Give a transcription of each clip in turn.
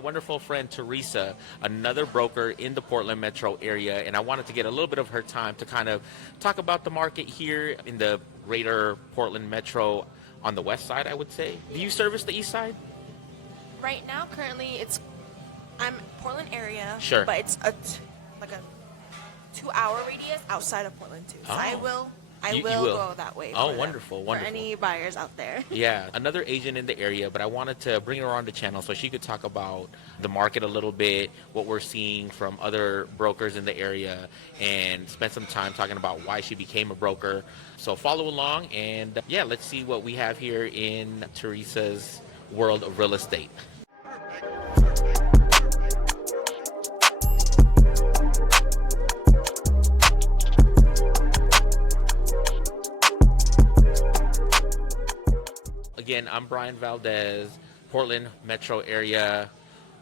wonderful friend Theresa, another broker in the Portland Metro area, and I wanted to get a little bit of her time to kind of talk about the market here in the greater Portland Metro on the west side, I would say. Do you service the east side? Right now, currently, I'm Portland area, Sure. but it's like a 2-hour radius outside of Portland too. So I will You will go that way. Oh, for them, wonderful. For any buyers out there. Yeah, another agent in the area, but I wanted to bring her on the channel so she could talk about the market a little bit, what we're seeing from other brokers in the area, and spend some time talking about why she became a broker. So follow along, and yeah, let's see what we have here in Theresa's world of real estate. Again, I'm Brian Valdez, Portland Metro Area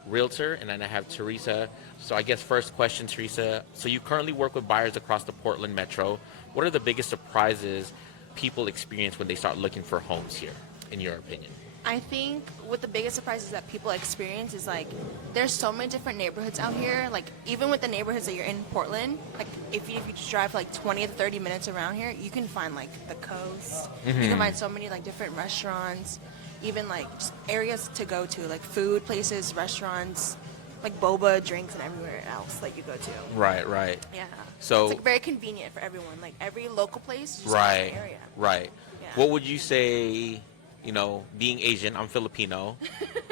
Realtor, and then I have Theresa. So I guess first question, Theresa. So you currently work with buyers across the Portland Metro. What are the biggest surprises people experience when they start looking for homes here, in your opinion? I think what the biggest surprises that people experience is like there's so many different neighborhoods out here. Like even with the neighborhoods that you're in Portland, like if you just drive like 20 to 30 minutes around here, you can find like the coast. You can find so many like different restaurants, even like just areas to go to, like food places, restaurants, like boba drinks and everywhere else that you go to. Right. Yeah. So it's like very convenient for everyone. Like every local place is just right, in an area. right. Yeah. What would you say? You know, being Asian, I'm Filipino,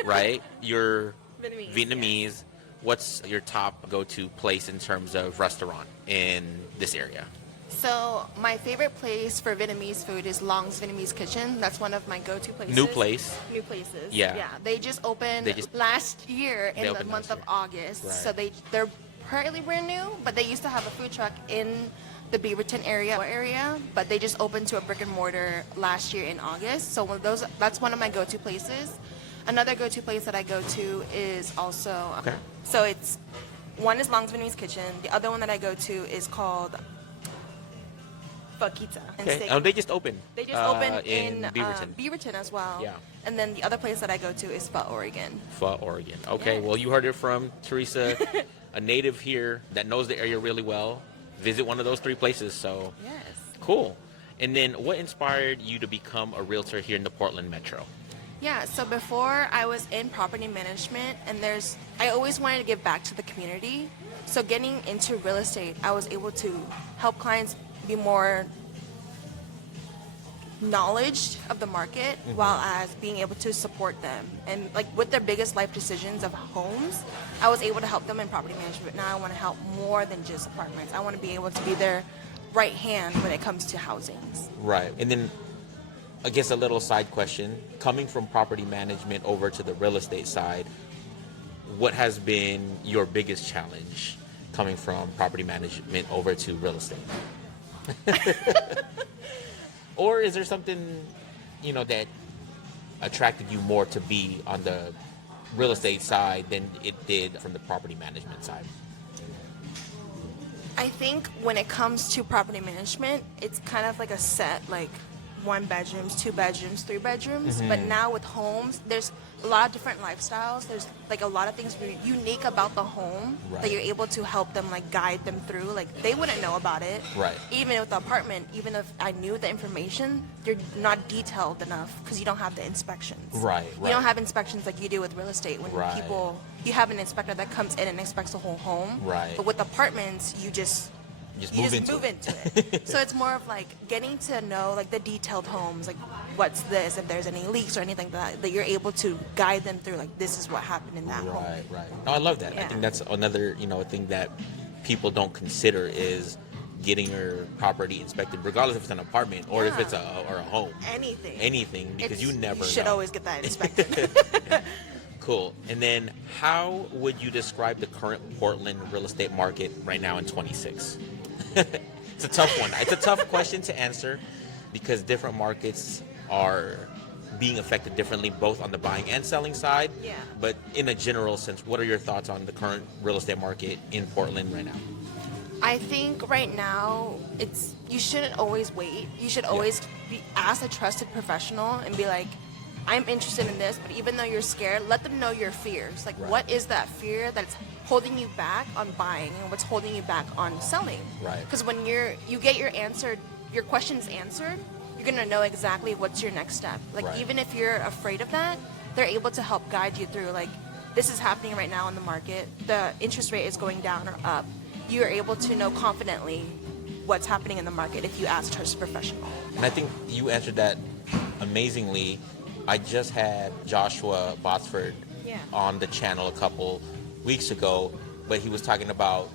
right? You're Vietnamese. Yes. What's your top go-to place in terms of restaurant in this area? So my favorite place for Vietnamese food is Long's Vietnamese Kitchen. That's one of my go-to places. New place? New places. Yeah. Yeah. They just opened last year in the month of August. Right. So they're partly brand new, but they used to have a food truck in the Beaverton area, but they just opened to a brick and mortar last year in August. So that's one of my go-to places. Another go-to place that I go to is also, so one is Long's Vietnamese Kitchen. The other one that I go to is called Fakita. Okay. Oh, they just opened. They just opened in Beaverton. Beaverton as well. Yeah. And then the other place that I go to is Pho, Oregon. Pho, Oregon. Okay, Yes. well, you heard it from Theresa, a native here that knows the area really well. Visit one of those three places, so Yes. cool. And then what inspired you to become a realtor here in the Portland Metro? Yeah, so before I was in property management, and I always wanted to give back to the community. So getting into real estate, I was able to help clients be more knowledge of the market, while as being able to support them. And like with their biggest life decisions of homes, I was able to help them in property management. Now I want to help more than just apartments. I want to be able to be their right hand when it comes to housings. Right. And then I guess a little side question, coming from property management over to the real estate side, what has been your biggest challenge coming from property management over to real estate? Or is there something, that attracted you more to be on the real estate side than it did from the property management side? I think when it comes to property management, it's kind of like a set, like 1 bedrooms, 2 bedrooms, 3 bedrooms. But now with homes, there's a lot of different lifestyles. There's like a lot of things unique about the home that you're able to help them, like guide them through. Like they wouldn't know about it. Right. Even with the apartment, even if I knew the information, you're not detailed enough because you don't have the inspections. Right. You don't have inspections like you do with real estate when you have an inspector that comes in and inspects the whole home. Right. But with apartments, you just move into it. So it's more of like getting to know like the detailed homes, like what's this, if there's any leaks or anything that you're able to guide them through, like this is what happened in that home. Right. No, I love that. I think that's another, thing that people don't consider is getting your property inspected, regardless if it's an apartment or if it's a home. Anything, because you never know. You should always get that inspected. Cool. And then how would you describe the current Portland real estate market right now in 26? It's a tough one. It's a tough question to answer because different markets are being affected differently, both on the buying and selling side. Yeah. But in a general sense, what are your thoughts on the current real estate market in Portland right now? I think right now you shouldn't always wait. You should always ask a trusted professional and be like, I'm interested in this, but even though you're scared, let them know your fears. Like, what is that fear that's holding you back on buying, and what's holding you back on selling? Right. Because when you get your questions answered, you're gonna know exactly what's your next step. Like, even if you're afraid of that, they're able to help guide you through. Like, this is happening right now in the market. The interest rate is going down or up. You are able to know confidently what's happening in the market if you ask a trusted professional. And I think you answered that amazingly. I just had Joshua Botsford on the channel a couple weeks ago, but he was talking about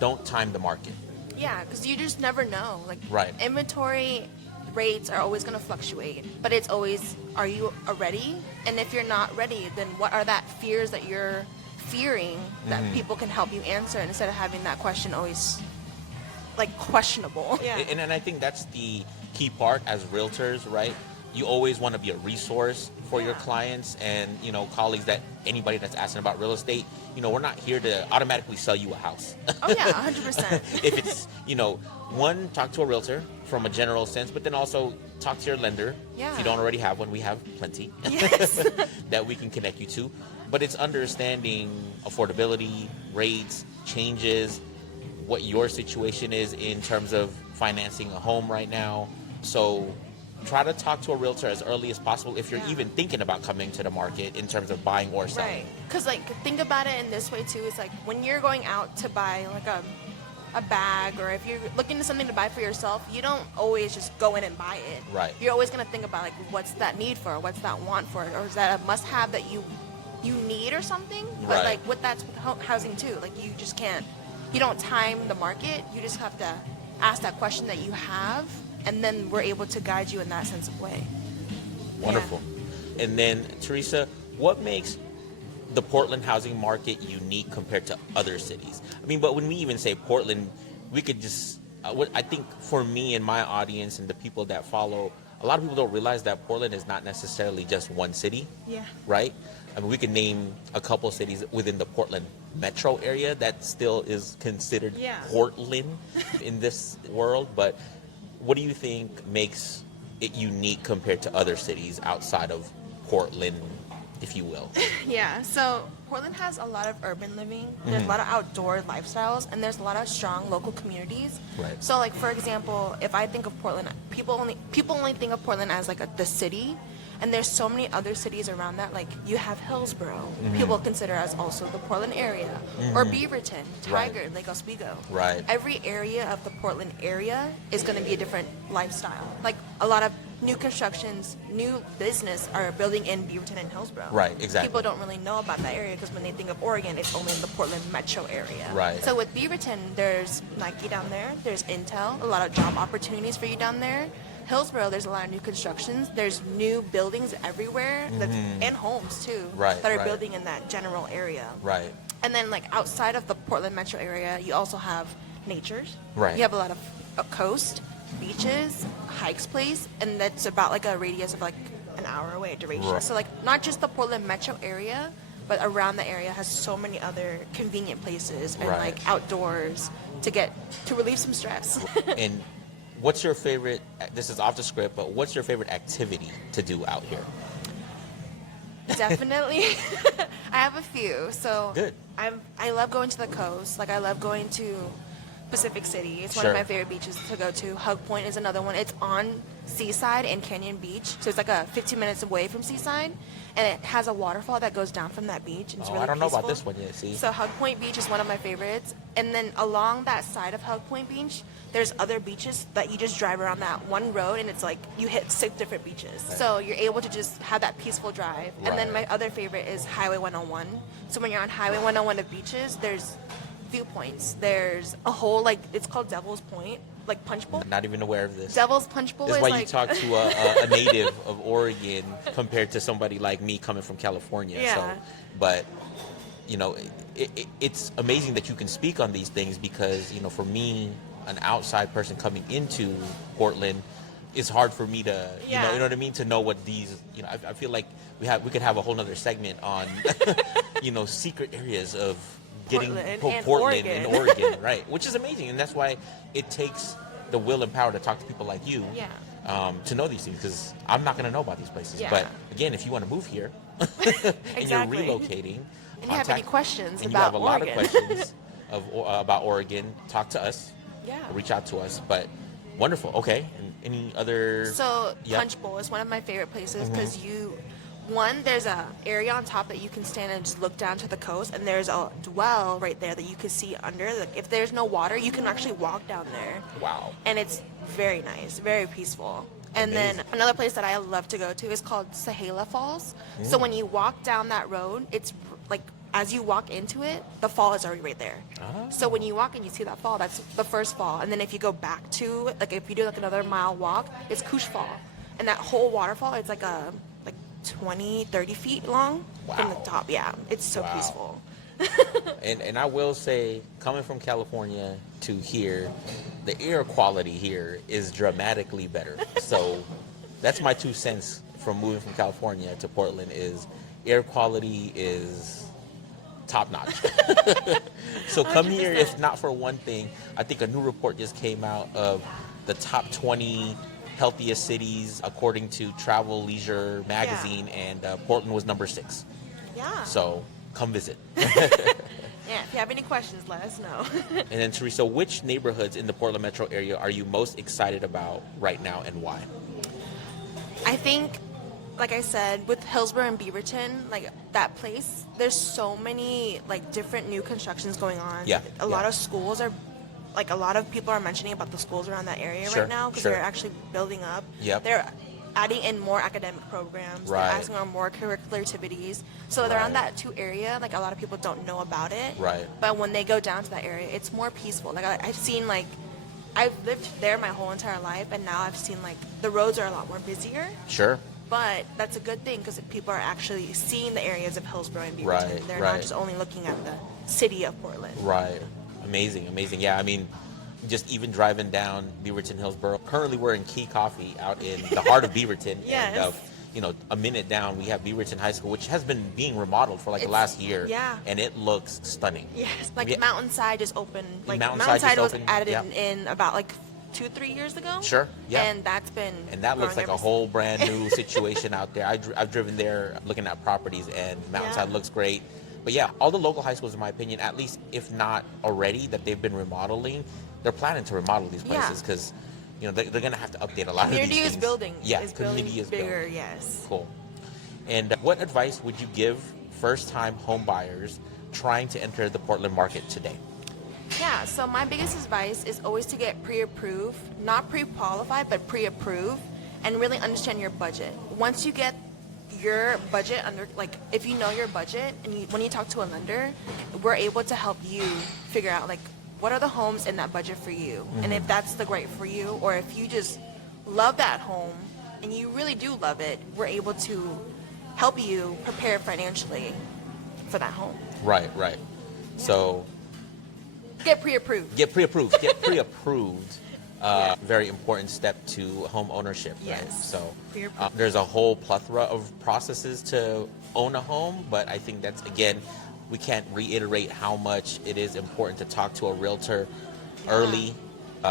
don't time the market. Yeah, because you just never know. Like, Right. Inventory rates are always going to fluctuate, but it's always, are you ready? And if you're not ready, then what are that fears that you're fearing that people can help you answer, instead of having that question always like questionable. Yeah. And I think that's the key part as realtors, right? You always want to be a resource for your clients and, you know, colleagues, that anybody that's asking about real estate. You know, we're not here to automatically sell you a house. Oh yeah, 100%. If it's, you know, one, talk to a realtor from a general sense, but then also talk to your lender. Yeah. If you don't already have one, we have plenty. Yes. That we can connect you to. But it's understanding affordability, rates, changes, what your situation is in terms of financing a home right now. So try to talk to a realtor as early as possible if you're even thinking about coming to the market in terms of buying or selling. Right. Because, like, think about it in this way, too. It's like when you're going out to buy, like, a bag, or if you're looking to something to buy for yourself, you don't always just go in and buy it. Right. You're always going to think about, like, what's that need for? What's that want for? Or is that a must-have that you need or something? But, Right. like, that's with housing, too. Like, you just can't. You don't time the market. You just have to ask that question that you have, and then we're able to guide you in that sense of way. Wonderful. Yeah. And then, Theresa, what makes the Portland housing market unique compared to other cities? I mean, but when we even say Portland, we could just, I think for me and my audience and the people that follow, a lot of people don't realize that Portland is not necessarily just one city. Yeah. Right? I mean, we could name a couple cities within the Portland Metro area that still is considered Portland in this world. But what do you think makes it unique compared to other cities outside of Portland, if you will? Yeah, so Portland has a lot of urban living. There's a lot of outdoor lifestyles, and there's a lot of strong local communities. Right. So, like, for example, if I think of Portland, people only think of Portland as like the city, and there's so many other cities around that. Like, you have Hillsboro, people consider as also the Portland area, or Beaverton, Tiger, Lake Oswego. Right. Every area of the Portland area is going to be a different lifestyle. Like, a lot of new constructions, new business are building in Beaverton and Hillsboro. Right, exactly. People don't really know about that area because when they think of Oregon, it's only in the Portland metro area. Right. So with Beaverton, there's Nike down there, there's Intel, a lot of job opportunities for you down there. Hillsboro, there's a lot of new constructions. There's new buildings everywhere, and homes too, that are building in that general area. Right. And then, like, outside of the Portland metro area, you also have natures. Right. You have a lot of coast, beaches, hikes place, and that's about like a radius of like an hour away duration. Right. So, like, not just the Portland metro area, but around the area has so many other convenient places and like outdoors to relieve some stress. And what's your favorite, this is off the script, but what's your favorite activity to do out here? Definitely. I have a few. So Good. I love going to the coast. Like, I love going to Pacific City. It's one of my favorite beaches to go to. Hug Point is another one. It's on Seaside and Canyon Beach. So it's like 15 minutes away from Seaside. And it has a waterfall that goes down from that beach. And it's really I don't know peaceful. about this one yet, see? So Hug Point Beach is one of my favorites. And then along that side of Hug Point Beach, there's other beaches that you just drive around that one road, and it's like you hit 6 different beaches. Right. So you're able to just have that peaceful drive. Right. And then my other favorite is Highway 101. So when you're on Highway 101 of beaches, there's viewpoints. There's a whole, like, it's called Devil's Point, like Punch Bowl. Not even aware of this. Devil's Punch Bowl is why like, you talk to a native of Oregon compared to somebody like me coming from California. Yeah. So, but, you know, it's amazing that you can speak on these things because, you know, for me, an outside person coming into Portland, it's hard for me to, you know what I mean, to know what these, you know, I feel like we could have a whole nother segment on, you know, secret areas of getting Portland and Oregon, right? Which is amazing, and that's why it takes the will and power to talk to people like you. Yeah. to know these things, because I'm not going to know about these places. Yeah. But again, if you want to move here and Exactly. you're relocating, And you have any questions and about you have a lot of Oregon. questions about Oregon, talk to us. Yeah. Reach out to us. But wonderful. Okay. And any other? So Yep. Punch Bowl is one of my favorite places because there's a area on top that you can stand and just look down to the coast, and there's a well right there that you can see under. Like, if there's no water, you can actually walk down there. Wow. And it's very nice, very peaceful. And Amazing. then another place that I love to go to is called Sahala Falls. So when you walk down that road, it's like as you walk into it, the fall is already right there. Ah. So when you walk and you see that fall, that's the first fall. And then if you go back to, like if you do like another mile walk, it's Kush Fall. And that whole waterfall, it's like 20, 30 feet long from the Wow. top. Yeah, it's so Wow. peaceful. And I will say, coming from California to here, the air quality here is dramatically better. So that's my 2 cents from moving from California to Portland is air quality is top notch. So come here, if not for one thing. I think a new report just came out of the top 20 healthiest cities according to Travel Leisure magazine, and Portland was number 6. Yeah. So come visit. Yeah, if you have any questions, let us know. And then Theresa, which neighborhoods in the Portland metro area are you most excited about right now, and why? I think, like I said, with Hillsboro and Beaverton, like that place, there's so many like different new constructions going on. Yeah, A lot of schools are, like a lot of people are mentioning about the schools around that area Sure, right now because sure. they're actually building up. Yep. They're adding in more academic programs. Right. They're asking on more curricular activities. So they're on Right. that 2 area. Like a lot of people don't know about it. Right. But when they go down to that area, it's more peaceful. Like I've seen like. I've lived there my whole entire life, and now I've seen like the roads are a lot more busier. Sure. But that's a good thing because people are actually seeing the areas of Hillsboro and Beaverton. Right, They're right. not just only looking at the city of Portland. Right. Amazing, amazing. Yeah, I mean, just even driving down Beaverton, Hillsboro. Currently, we're in Key Coffee out in the heart of Beaverton. Yes. And, a minute down, we have Beaverton High School, which has been being remodeled for like the last year. Yeah. And it looks stunning. Yes, like Yeah. Mountainside just opened. Like Mountainside just was opened, added yeah. in about like 2-3 years ago. Sure, yeah. And that's been. And that looks growing like a ever whole brand new situation out there. I've driven there looking at properties, and Mountainside Yeah. looks great. But yeah, all the local high schools, in my opinion, at least if not already, that they've been remodeling, they're planning to remodel these Yeah. places because they're going to have to update a lot Community of these is things. building. Yeah, is community building is bigger. building. Yes. Cool. And what advice would you give first-time home buyers trying to enter the Portland market today? Yeah, so my biggest advice is always to get pre-approved, not pre-qualified, but pre-approved, and really understand your budget. Once you get your budget under, like if you know your budget, and when you talk to a lender, we're able to help you figure out like what are the homes in that budget for you, and if that's the right for you, or if you just love that home and you really do love it, we're able to help you prepare financially for that home. Right. So Get pre-approved. get pre-approved. Get pre-approved. Very important step to home ownership. Right? Yes. So Pre-approved. there's a whole plethora of processes to own a home, but I think that's, again, we can't reiterate how much it is important to talk to a realtor early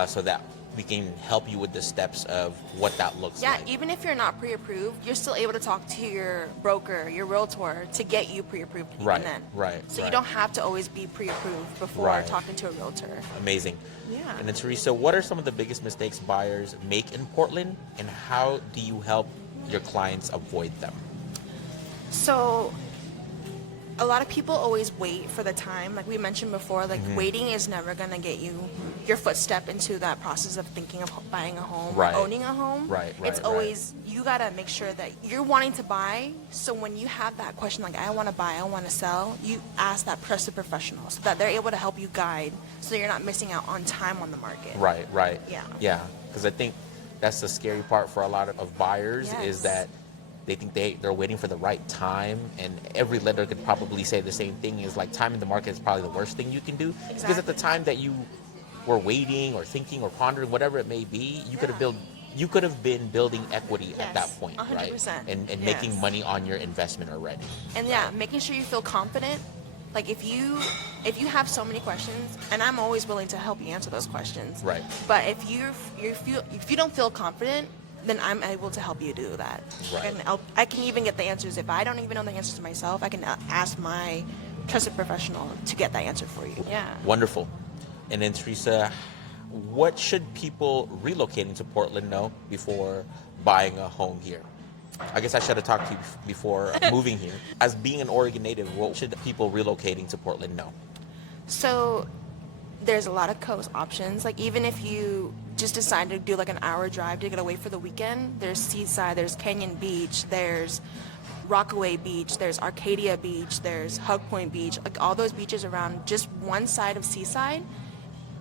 so that we can help you with the steps of what that looks Yeah, like. even if you're not pre-approved, you're still able to talk to your broker, your realtor, to get you pre-approved even Right, then. right, So right. you don't have to always be pre-approved before Right. talking to a realtor. Amazing. Yeah. And then Theresa, what are some of the biggest mistakes buyers make in Portland, and how do you help your clients avoid them? So a lot of people always wait for the time. Like we mentioned before, like waiting is never going to get you your footstep into that process of thinking of buying a home, Right. or owning a home. Right, It's right. always, you got to make sure that you're wanting to buy. So when you have that question, like I want to buy, I want to sell, you ask that trusted professional so that they're able to help you guide so you're not missing out on time on the market. Right. Yeah. Yeah, because I think that's the scary part for a lot of buyers is Yes. that they think they're waiting for the right time, and every lender could probably say the same thing, is like time in the market is probably the worst thing you can do. Because at the Exactly. time that you were waiting or thinking or pondering, whatever it may be, you could have Yeah. been building equity at that Yes, point, 100%. right? And making Yes. money on your investment already. And yeah, making sure you feel confident. Like if you have so many questions, and I'm always willing to help you answer those questions. Right. But if you don't feel confident, then I'm able to help you do that. Right. And I can even get the answers. If I don't even know the answers myself, I can ask my trusted professional to get that answer for you. Yeah. Wonderful. And then Theresa, what should people relocating to Portland know before buying a home here? I guess I should have talked to you before moving here. As being an Oregon native, what should people relocating to Portland know? So there's a lot of coast options. Like even if you just decide to do like an hour drive to get away for the weekend, there's Seaside, there's Canyon Beach, there's Rockaway Beach, there's Arcadia Beach, there's Hug Point Beach, like all those beaches around just one side of Seaside.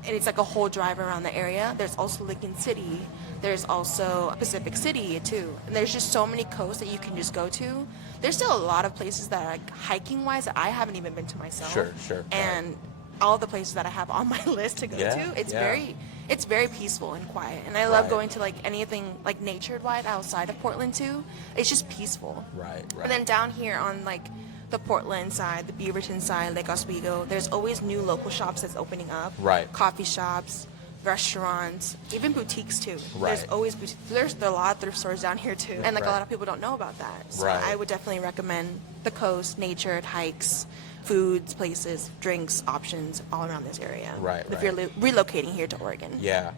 And it's like a whole drive around the area. There's also Lincoln City. There's also Pacific City too. And there's just so many coasts that you can just go to. There's still a lot of places that are like hiking wise that I haven't even been to myself. Sure. And all the places that I have on my list to go to, it's very peaceful and quiet. And I love going to like anything like nature-wide outside of Portland too. It's just peaceful. Right. And then down here on like the Portland side, the Beaverton side, Lake Oswego, there's always new local shops that's opening up. Right. Coffee shops, restaurants, even boutiques too. Right. There's always there's a lot of thrift stores down here too. And like a lot of people don't know about that. So I would definitely recommend the coast, nature, hikes, foods, places, drinks, options all around this area. Right. If you're relocating here to Oregon. Yeah.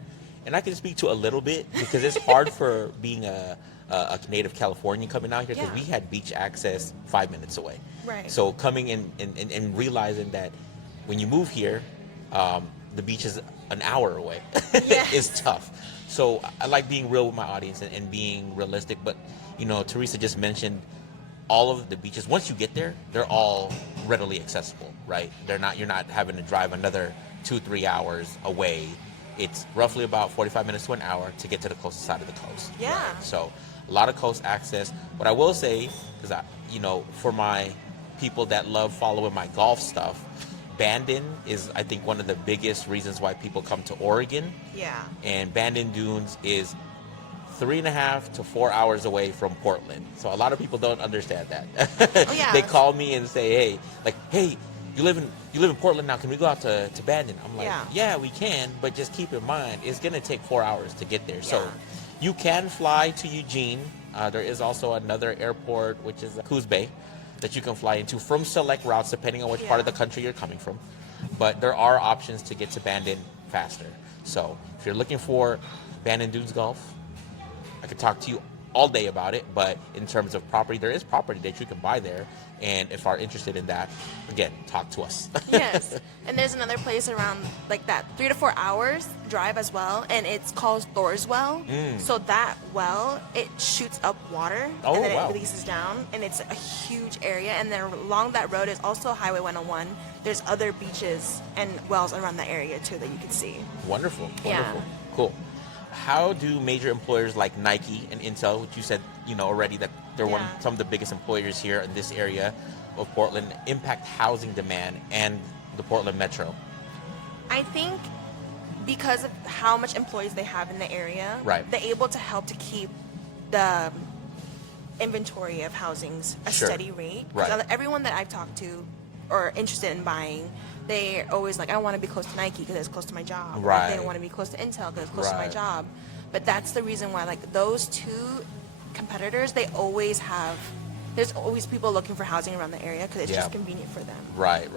And I can speak to a little bit because it's hard for being a native Californian coming out here because we had beach access 5 minutes away. Right. So coming in and realizing that when you move here, the beach is an hour away is tough. So I like being real with my audience and being realistic. But, you know, Theresa just mentioned all of the beaches. Once you get there, they're all readily accessible, right? You're not having to drive another 2-3 hours away. It's roughly about 45 minutes to an hour to get to the closest side of the coast. Yeah. Right? So a lot of coast access. What I will say, because for my people that love following my golf stuff, Bandon is, I think, one of the biggest reasons why people come to Oregon. Yeah. And Bandon Dunes is 3.5 to 4 hours away from Portland. So a lot of people don't understand that. Oh, yeah. They call me and say, hey, you live in Portland now, can we go out to Bandon? I'm like, yeah, we can, but just keep in mind, it's going to take 4 hours to get there. So you can fly to Eugene. There is also another airport, which is Coos Bay, that you can fly into from select routes, depending on which part of the country you're coming from. But there are options to get to Bandon faster. So if you're looking for Bandon Dunes Golf, I could talk to you all day about it, but in terms of property, there is property that you can buy there. And if are interested in that, again, talk to us. Yes. And there's another place around like that 3 to 4 hours drive as well, and it's called Thor's Well. So that well, it shoots up water and then it releases down, and it's a huge area. And then along that road is also Highway 101. There's other beaches and wells around the area too that you can see. Wonderful. Yeah. Cool. How do major employers like Nike and Intel, which you said, already that they're some of the biggest employers here in this area of Portland, impact housing demand and the Portland Metro? I think because of how much employees they have in the area, they're able to help to keep the inventory of housings a steady rate. Everyone that I've talked to or interested in buying, they're always like, I want to be close to Nike because it's close to my job. Right. They want to be close to Intel because it's close to my job. But that's the reason why, like, those two competitors, there's always people looking for housing around the area because it's just convenient for them. Right.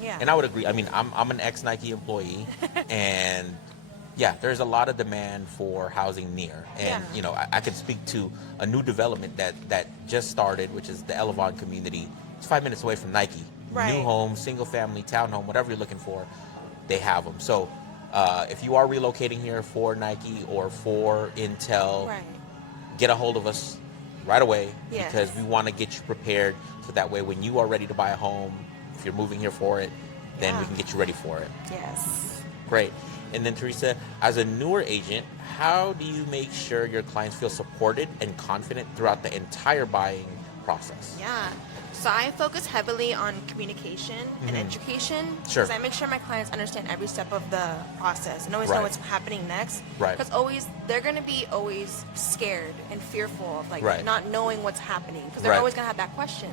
Yeah. And I would agree. I mean, I'm an ex-Nike employee, and there's a lot of demand for housing near. And, I can speak to a new development that just started, which is the Elevon community. It's 5 minutes away from Nike. New home, single family, townhome, whatever you're looking for, they have them. So if you are relocating here for Nike or for Intel, get a hold of us right away because we want to get you prepared so that way when you are ready to buy a home, if you're moving here for it, then we can get you ready for it. Yes. Great. And then Theresa, as a newer agent, how do you make sure your clients feel supported and confident throughout the entire buying process? Yeah. So I focus heavily on communication and education because I make sure my clients understand every step of the process and always know what's happening next. Because they're going to be always scared and fearful of not knowing what's happening because they're always going to have that question.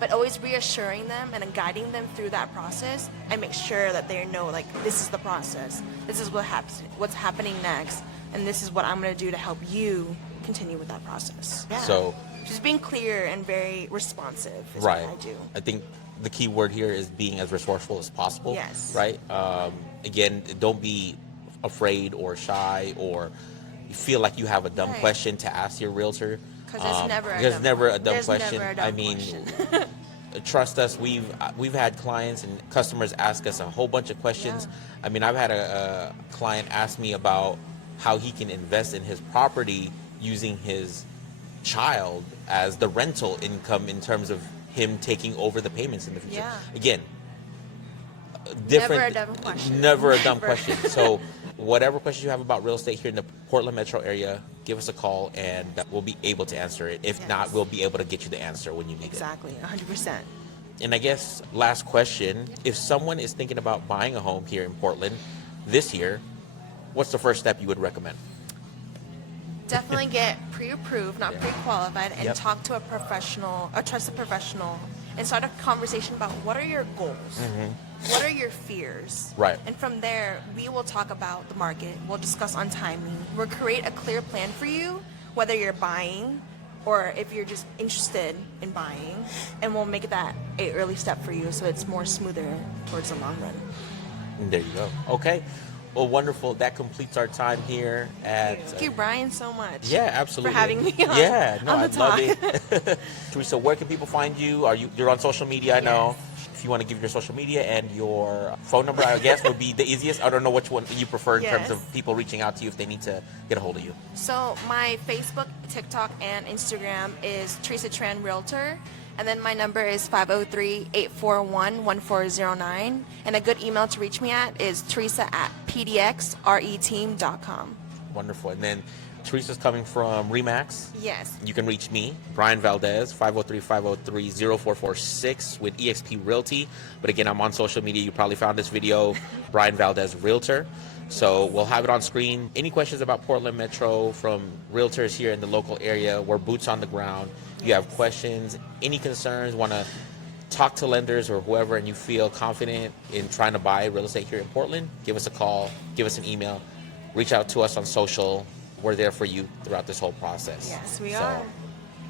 But always reassuring them and guiding them through that process, I make sure that they know this is the process. This is what's happening next, and this is what I'm going to do to help you continue with that process. Yeah. So just being clear and very responsive is right. what I do. I think the key word here is being as resourceful as possible. Yes. Right. Again, don't be afraid or shy or feel like you have a dumb Right. question to ask your realtor. Because there's never a there's dumb never a que- dumb there's question. never a dumb I mean, question. trust us. We've had clients and customers ask us a whole bunch of questions. Yeah. I mean, I've had a client ask me about how he can invest in his property using his child as the rental income in terms of him taking over the payments in the future. Yeah. Again, different. Never a dumb question. Never a dumb Never. question. So, whatever questions you have about real estate here in the Portland metro area, give us a call and we'll be able to answer it. If Yes. not, we'll be able to get you the answer when you need Exactly, 100%. it. And I guess last question: if someone is thinking about buying a home here in Portland this year, what's the first step you would recommend? Definitely get pre-approved, not Yeah. pre-qualified, and Yep. talk to a professional, a trusted professional, and start a conversation about what are your goals, what are your fears, Right. And from there, we will talk about the market. We'll discuss on timing. We'll create a clear plan for you, whether you're buying or if you're just interested in buying, and we'll make that a early step for you, so it's more smoother towards the long run. And there you go. Okay. Well, wonderful. That completes our time here at. Thank you, Brian, so much. Yeah, absolutely. For having me on. Yeah, no, on I the love talk. it. Teresa, where can people find you? You're on social media, I know. If you want to give your social media and your phone number, I guess would be the easiest. I don't know which one you prefer in terms of Yes. people reaching out to you if they need to get a hold of you. So my Facebook, TikTok, and Instagram is Theresa Tran Realtor. And then my number is 503-841-1409. And a good email to reach me at is teresa@pdxreteam.com. Wonderful. And then Teresa's coming from Remax. Yes. You can reach me, Brian Valdez, 503-503-0446 with eXp Realty. But again, I'm on social media. You probably found this video, Brian Valdez Realtor. So we'll have it on screen. Any questions about Portland Metro from realtors here in the local area? We're boots on the ground. You have questions, any concerns, want to talk to lenders or whoever, and you feel confident in trying to buy real estate here in Portland, give us a call, give us an email, reach out to us on social. We're there for you throughout this whole process. Yes, we So, are.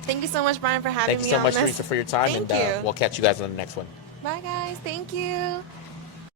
Thank you so much, Brian, for having Thank me you so on much, this. Teresa, for your time, Thank and you. we'll catch you guys on the next one. Bye, guys. Thank you.